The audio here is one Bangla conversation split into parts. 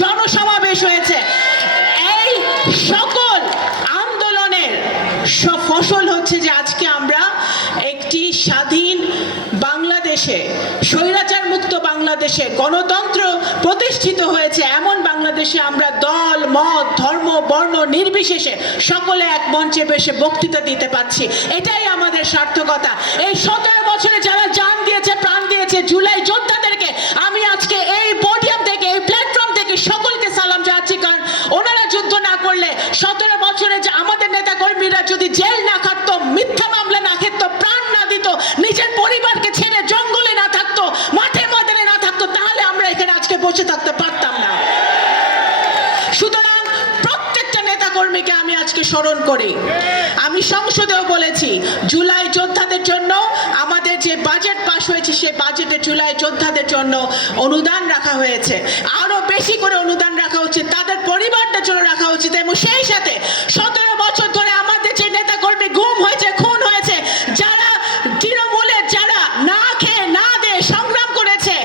জনসমাবেশ হয়েছে। এই সকল আন্দোলনের ফসল হচ্ছে যে আজকে আমরা একটি স্বাধীন বাংলাদেশে, স্বৈরাচার মুক্ত বাংলাদেশে, গণতন্ত্র প্রতিষ্ঠিত হয়েছে এমন বাংলাদেশে আমরা দল মত ধর্ম বর্ণ নির্বিশেষে সকলে এক মঞ্চে বসে বক্তৃতা দিতে পারছি। এটাই আমাদের সার্থকতা। এই 17 বছরে যারা জান দিয়েছে, প্রাণ দিয়েছে, জুলাই যোদ্ধাদেরকে আমি আজকে এই পোডিয়াম থেকে, এই প্ল্যাটফর্ম থেকে সকলকে সালাম জানাচ্ছি। কারণ ওনারা যুদ্ধ না করলে 17 বছরে যে আমাদের নেতা কর্মীরা যদি জেল না খাটতো, মিথ্যা মামলা না খেত, প্রাণ না দিত, নিজের পরিবারকে ছেড়ে জঙ্গলে না থাকতো, মাঠে ময়দানে না থাকতো, তাহলে আমরা এখানে আজকে বসে থাকতে পারতাম না। সুতরাং প্রত্যেকটা নেতা কর্মীকে আমি আজকে স্মরণ করি। আমি সংসদেও বলেছি জুলাই যোদ্ধাদের জন্য আমাদের যে বাজেট পাস হয়েছে সেই বাজেটে জুলাই যোদ্ধাদের জন্য অনুদান রাখা হয়েছে, আরো বেশি করে অনুদান রাখা উচিত, তাদের পরিবারদের জন্য রাখা উচিত। এবং সেই সাথে 17 বছর ধরে আমাদের যে নেতা কর্মী গুম হয়েছে, খুন হয়েছে, যারা তৃণমূলের, যারা না খেয়ে না দিয়ে সংগ্রাম করেছে,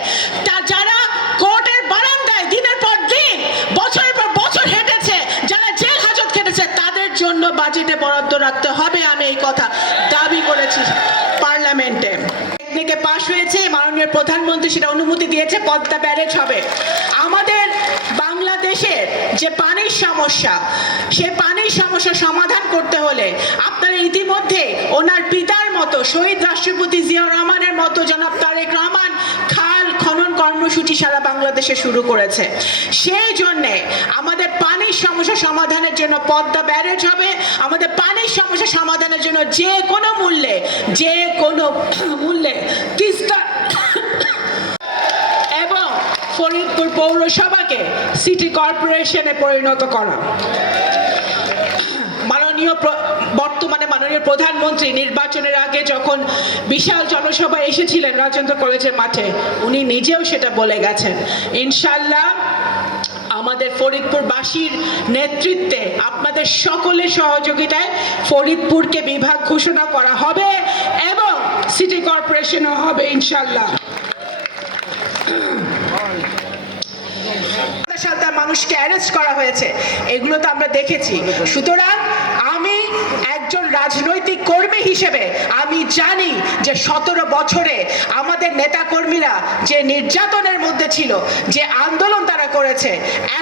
যারা কোর্টের বারান্দায় দিনের পর দিন বছরের পর বছর হেঁটেছে, যারা জেল হাজত খেটেছে, তাদের জন্য বাজেটে বরাদ্দ রাখতে হবে। আমি এই কথা দাবি করেছি পার্লামেন্টে। টেকনিকে পাশ হয়েছে, মাননীয় প্রধানমন্ত্রী সেটা অনুমতি দিয়েছে, পদ্মা ব্যারেজ হবে। আমাদের বাংলাদেশের যে পানির সমস্যা, সে পানির সমস্যা সমাধান করতে হলে আপনারা ইতিমধ্যে ওনার পিতার মতো শহীদ রাষ্ট্রপতি জিয়াউর রহমানের মতো জনাব তারেক রহমান খাল খনন কর্মসূচি সারা বাংলাদেশে শুরু করেছে। সেই জন্যে আমাদের পানির সমস্যা সমাধানের জন্য পদ্মা ব্যারেজ হবে। আমাদের পানির সমস্যা সমাধানের জন্য যে কোনো মূল্যে তিস্তা এবং ফরিদপুর পৌরসভাকে সিটি কর্পোরেশনে পরিণত করা। বর্তমানে মাননীয় প্রধানমন্ত্রী নির্বাচনের আগে যখন বিশাল জনসভা এসেছিলেন রাজেন্দ্র কলেজের মাঠে, উনি নিজেও সেটা বলে গেছেন। ইনশাল্লাহ আমাদের ফরিদপুরবাসীর নেতৃত্বে, আপনাদের সকলের সহযোগিতায় ফরিদপুরকে বিভাগ ঘোষণা করা হবে এবং সিটি কর্পোরেশনও হবে ইনশাল্লাহ। মানুষকে অ্যারেস্ট করা হয়েছে, এগুলো তো আমরা দেখেছি। সুতরাং আমি একজন রাজনৈতিক কর্মী হিসেবে আমি জানি যে 17 বছরে আমাদের নেতা কর্মীরা যে নির্যাতনের মধ্যে ছিল, যে আন্দোলন তারা করেছে,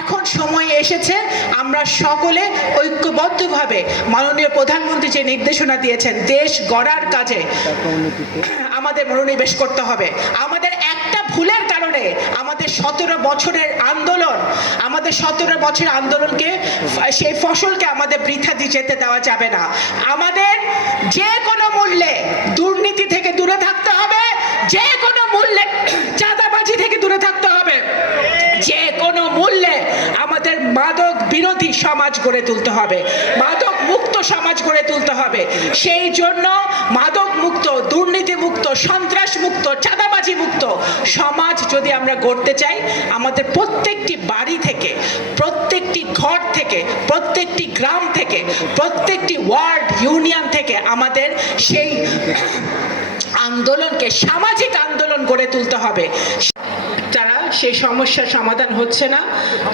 এখন সময় এসেছে আমরা সকলে ঐক্যবদ্ধভাবে মাননীয় প্রধানমন্ত্রী যে নির্দেশনা দিয়েছেন দেশ গড়ার কাজে আমাদের মনোনিবেশ করতে হবে। আমাদের একটা ভুলের কারণে আমাদের 17 বছরের আন্দোলন, আমাদের 17 বছরের আন্দোলনকে, সেই ফসলকে আমাদের বৃথা দিয়ে যেতে দেওয়া যাবে না। আমাদের যে কোনো মূল্যে দুর্নীতি থেকে দূরে থাকতে হবে, যে কোনো মূল্যে চাঁদাবাজি থেকে দূরে থাকতে হবে, যে কোনো মূল্যে আমাদের মাদক বিরোধী সমাজ গড়ে তুলতে হবে, মাদক মুক্ত সমাজ গড়ে তুলতে হবে। সেই জন্য মাদক মুক্ত, দুর্নীতি মুক্ত, সন্ত্রাস মুক্ত, চাঁদাবাজি মুক্ত সমাজ যদি আমরা গড়তে চাই, আমাদের প্রত্যেকটি বাড়ি থেকে, প্রত্যেকটি ঘর থেকে, প্রত্যেকটি গ্রাম থেকে, প্রত্যেকটি ওয়ার্ড ইউনিয়ন থেকে আমাদের সেই আন্দোলনকে সামাজিক আন্দোলন গড়ে তুলতে হবে। তারা সেই সমস্যার সমাধান হচ্ছে না,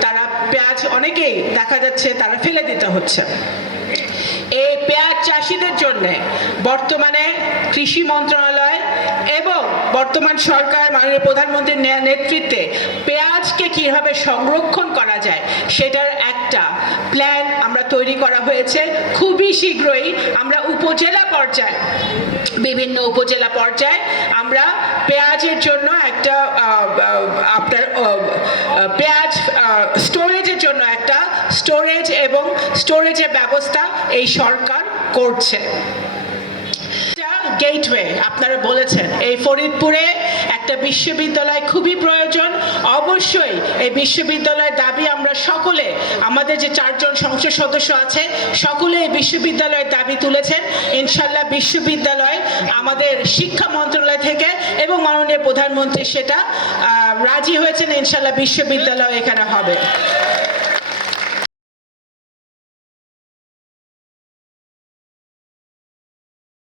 তারা পেঁয়াজ অনেকেই দেখা যাচ্ছে তারা ফেলে দিতে হচ্ছে। এই পেঁয়াজ চাষিদের জন্য বর্তমানে কৃষি মন্ত্রণালয় এবং বর্তমান সরকার মাননীয় প্রধানমন্ত্রীর নেতৃত্বে পেঁয়াজকে কিভাবে সংরক্ষণ করা যায় সেটার একটা প্ল্যান আমরা তৈরি করা হয়েছে। খুবই শীঘ্রই আমরা উপজেলা পর্যায়ে, বিভিন্ন উপজেলা পর্যায়ে আমরা পেঁয়াজের জন্য একটা আপনার পেঁয়াজ স্টোরেজের জন্য একটা স্টোরেজের ব্যবস্থা এই সরকার করছে। গেটওয়ে আপনারা বলেছেন, এই ফরিদপুরে একটা বিশ্ববিদ্যালয় খুবই প্রয়োজন। অবশ্যই এই বিশ্ববিদ্যালয়ের দাবি আমরা সকলে, আমাদের যে 4 জন সংসদ সদস্য আছে সকলে এই বিশ্ববিদ্যালয়ের দাবি তুলেছেন। ইনশাল্লাহ বিশ্ববিদ্যালয় আমাদের শিক্ষা মন্ত্রণালয় থেকে এবং মাননীয় প্রধানমন্ত্রী সেটা রাজি হয়েছেন, ইনশাল্লাহ বিশ্ববিদ্যালয় এখানে হবে।